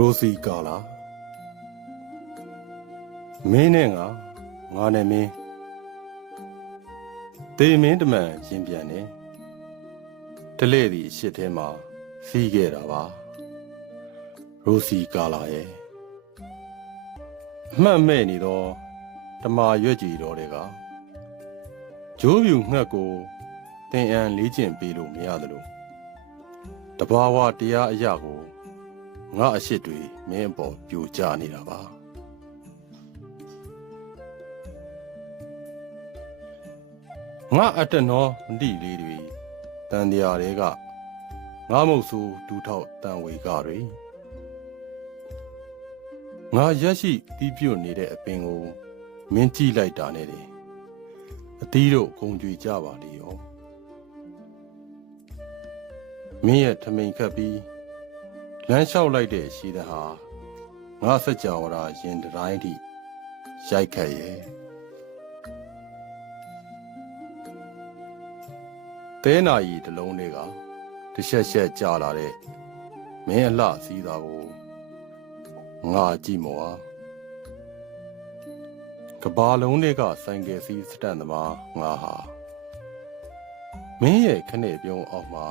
ရိုစီကာလာမင်းနဲ့ငါနဲ့မင်းတေမင်းတမန်ရင်ပြန်နေတလဲ့ဒီအရှိထဲမှာစီးခဲ့တာပါရိုစီကာလာရဲ့အမှတ်မဲ့နေတော့တမာရွက်ကြည်တော်တွေကဂျိုးပြူငှက်ကိုတင်အန်လေးကျင့်ပေးလို့မရသလိုတဘာဝတရားအရာကိုငါအရှိတွေမင်းအပေါ်ပြိုကျနေတာပါငါအတ္တနောမတိလေးတွေတန်တရားတွေကငါမုတ်ဆိုးဒူးထောက်တန်ဝေကတွေငါရက်ရှိတီးပြုတ်နေတဲ့အပင်ကိုမင်းကြည့်လိုက်တာနဲ့တယ်အသီးတို့ဂုံကြွေကြပါလေရောမင်းရဲ့ထမိန်ခတ်ပြီးလမ်းလျှောက်လိုက်တဲ့ရှိတဲ့ဟာငါစัจ java ရာရင်တိုင်းထိရိုက်ခတ်ရဲ့တဲနာကြီးတစ်လုံးတွေကတစ်ချက်ချက်ကြာလာတဲ့မင်းအလှစီးတာကိုငါကြည့်မောကဘာလုံးတွေကဆိုင်ကယ်စီးစတန်သမားငါဟာမင်းရဲ့ခနဲ့ပြုံးအောက်မှာ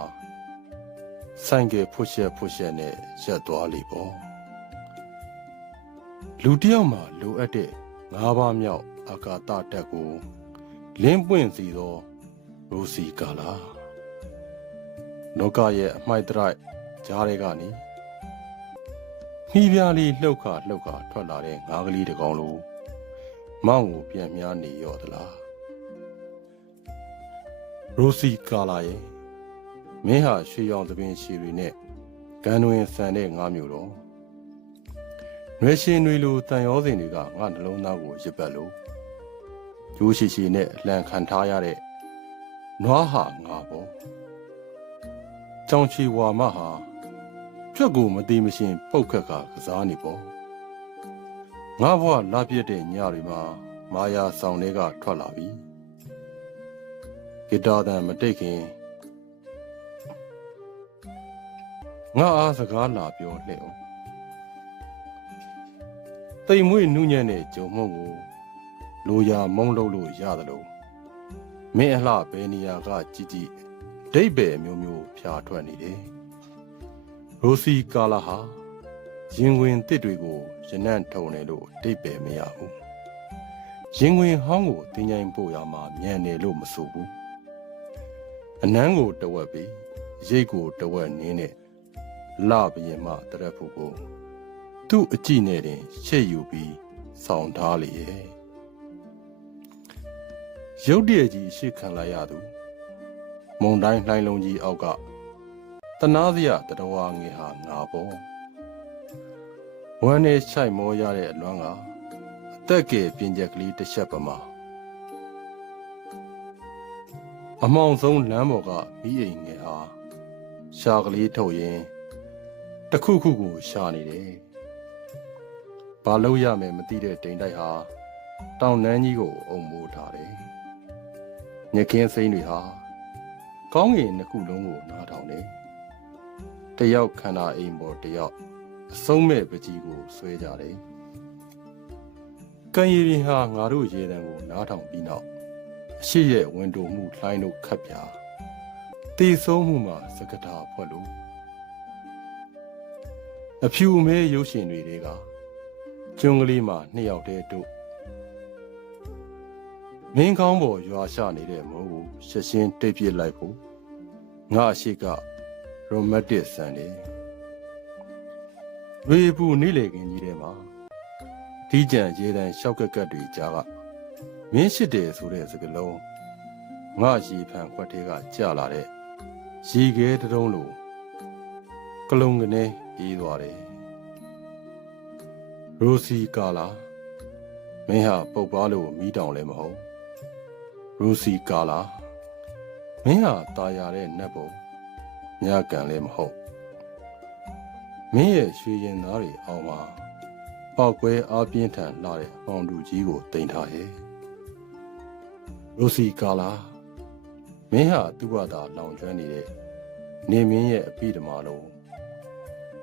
ဆိုင်ကယ်ဖွရှက်နဲ့ရက်သွားလိပေါ့လူတယောက်မှာလိုအပ်တဲ့၅ပါးမြောက်အာကာသတက်ကိုလင်းပွင့်စီသောရိုစီကာလာလောကရဲ့အမှိုက်တရိုက်ကြားတွေကနေမိပြားလေးလှုပ်ခါထွက်လာတဲ့ငါးကလေးတစ်ကောင်လိုမောင်းကိုပြန်မြားနေရော့သလားရိုစီကာလာရဲ့မင်းဟာရွှေရောင်သပင်ရှည်တွေနဲ့ဂန်တွင်ဆန်တဲ့ငါးမျိုးတော့နွေရှင်တွေလိုတန်ရောစင်တွေကငါနှလုံးသားကိုရစ်ပတ်လို့ကျိုးရှိနဲ့လှန်ခံထားရတဲ့နွားဟာငါပေါ့ကြောင်ချီဝါမဟာဖြတ်ကိုမသိမရှင်ပုတ်ခက်ကစားနေပေါ့ငါဘဝလာပြည့်တဲ့ညတွေမှာမာယာဆောင်တွေကထွက်လာပြီဂီတာတန်မတိတ်ခင်ငါအားစကားလာပြောလှဲ့အောင်တိမ်မွေ့နုညံ့တဲ့ဂျုံမုံကိုလိုရာမုံလို့လို့ရတယ်လို့မင်းအလှဘယ်နေရာကကြည်ဒိတ်ပဲမျိုးဖြာထွက်နေတယ်ရိုစီကာလာဟာရင်ဝင်တစ်တွေကိုရနံ့ထုံတယ်လို့ဒိတ်ပဲမရဘူးရင်ဝင်ဟောင်းကိုတင်းကြိုင်ပို့ရမှာမြန်တယ်လို့မဆိုဘူးအနမ်းကိုတဝက်ပြီးရိတ်ကိုတဝက်နင်းနဲ့လပရင်မှတရက်ဖို့ကိုသူ့အကြည့်နဲ့တင်ရှေ့ယူပြီးဆောင်ထားလေရဲ့ရုတ်တရက်ကြီးရှေ့ခံလိုက်ရသူမုံတိုင်းလှိုင်းလုံးကြီးအောက်ကတနာစရာတတော်ဝါငယ်ဟာငါပေါ့ဝမ်းနဲ့ချိုက်မောရတဲ့အလွမ်းကအသက်ကယ်ပြင်ချက်ကလေးတစ်ချက်ပမာအမောင်ဆုံးလမ်းပေါ်ကမိအိမ်ငယ်ဟာရှာကလေးထုတ်ရင်တခုခုကိုရှာနေတယ်ဘာလို့ရမယ်မသိတဲ့တိမ်တိုက်ဟာတောင်နှန်းကြီးကိုအုံမိုးထားတယ်ညခင်းစိမ့်တွေဟာကောင်းကင်နှစ်ခုလုံးကိုနားထောင်တယ်တယောက်ခန္ဓာအိမ်ပေါ်တယောက်အဆုံးမဲ့ပကြီးကိုဆွဲကြတယ်ကံရည်ရင်ဟာငါတို့ရေတံကိုနားထောင်ပြီးနောက်အရှိရဲ့ဝင်တိုမှုလှိုင်းတို့ခတ်ပြာတေဆုံးမှုမှာစကတာဖွက်လို့အဖြူအမဲရုပ်ရှင်တွေကကျွန်းကလေးမှာနှစ်ယောက်တည်းတို့မင်းကောင်းပေါ်ရွာရှနေတဲ့မိုးကိုရှက်ရှင်းတိတ်ပြစ်လိုက်ဖို့ငါအရှိကရိုမတ်တစ်ဆန်တယ်ဝေပူနေလေခင်ကြီးထဲမှာဒီကြံရေတန်ရှောက်ကက်ကက်တွေကြားကမင်းရှိတယ်ဆိုတဲ့စကားလုံးငါရီဖန်ခွက်ထဲကကြာလာတဲ့ရေခဲတုံးလိုကလုံကနေအေးသွားတယ်ရိုစီကာလာမင်းဟာပုတ်ပါလို့မီးတောင်လည်းမဟုတ်ရိုစီကာလာမင်းဟာตาရတဲ့နတ်ဘုံညကန်လည်းမဟုတ်မင်းရဲ့ရွှေရင်သားတွေအောက်မှာပေါက်ကွဲအားပြင်းထန်လာတဲ့ပေါင်တူကြီးကိုတင်ထားရဲ့ရိုစီကာလာမင်းဟာသူ့ဘာသာလောင်ကျွမ်းနေတဲ့နေမင်းရဲ့အပိဓမ္မာလုံး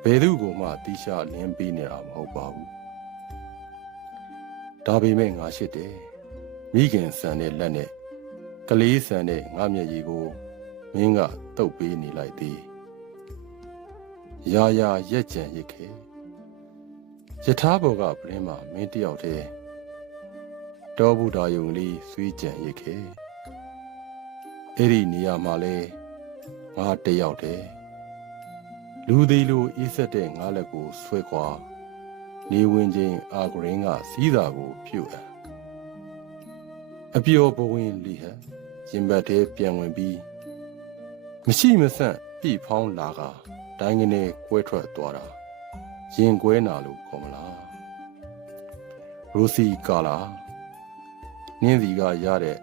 ဘယ်သူကိုမှတီးရှာလင်းပေးနေတာမဟုတ်ပါဘူးဒါပေမဲ့ငါရှိတယ်မိခင်ဆန်တဲ့လက်နဲ့ကလေးဆန်တဲ့ငါမျက်ရည်ကိုမင်းကတုပ်ပေးနေလိုက်သည်ရာရာရက်ကြံရစ်ခဲယထာဘောကပရင်းမှာမင်းတယောက်တည်းတောဘုဒ္ဓယုံလေးဆွေးကြံရစ်ခဲအဲ့ဒီနေရာမှာလဲငါတယောက်တည်းလူသေးလိုအေးဆက်တဲ့ငါလက်ကိုဆွဲခွာနေဝင်ချင်းအာဂရင်းကစီးတာကိုဖြုတ်အပျော်ဘဝင်လီဟရင်ဘတ်ထဲပြန်ဝင်ပြီးမရှိမဆန့်ပြိဖောင်းလာကတိုင်းကနေကွဲထွက်သွားတာရင်ကွဲနာလို့ခေါ်မလားရိုစီကာလာနှင်းစီကရတဲ့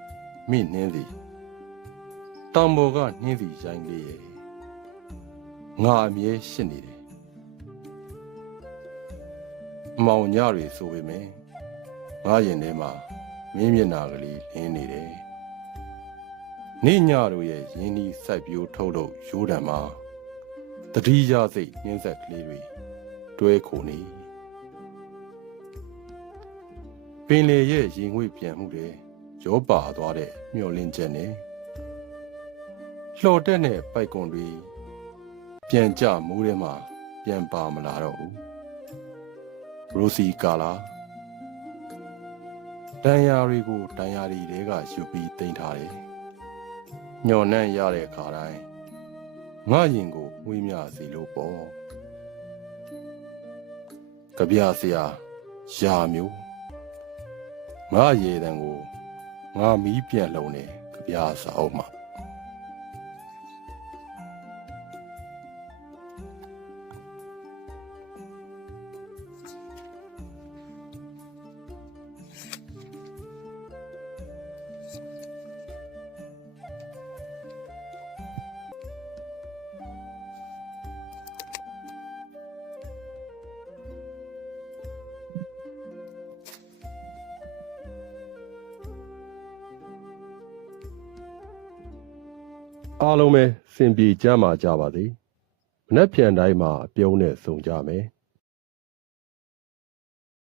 မိနှင်းစီတောင်ပေါ်ကနှင်းစီရိုင်းလေးရဲ့ငါအမြဲရှစ်နေတယ်အမောင်ညတွေဆိုပေမဲ့ငါရင်ထဲမှာမင်းမျက်နာကလေးလင်းနေတယ်နေညတို့ရဲ့ရင်းနှီးစိုက်ပျိုးထုတ်လို့ရိုးတံမှာတတိယစိတ်နှင်းဆက်ကလေးတွေတွဲခိုနေပင်လေရဲ့ရင်ငွေ့ပြန်မှုတွေရောပါသွားတဲ့မျောလင်းချက်နဲ့လှော်တက်တဲ့ပိုက်ကွန်တွေပြန်ကြမိုးထဲမှာပြန်ပါမလာတော့ဘူးရိုစီကာလာတန်ရာတွေကိုတန်ရာတွေတဲကယူပြီးတင်ထားတယ်ညော်နှံ့ရတဲ့အခါတိုင်းငါရင်ကိုဝေးမြစီလို့ပေါ့ကြပြဆရာရာမျိုးငါရေတံကိုငါမီးပြန်လုံနေကြပြစာအုပ်မှာအားလုံးပဲစင်ပြေကြမှာကြပါစေမနှက်ပြန်တိုင်းမှာပြုံးနဲ့စုံကြမယ်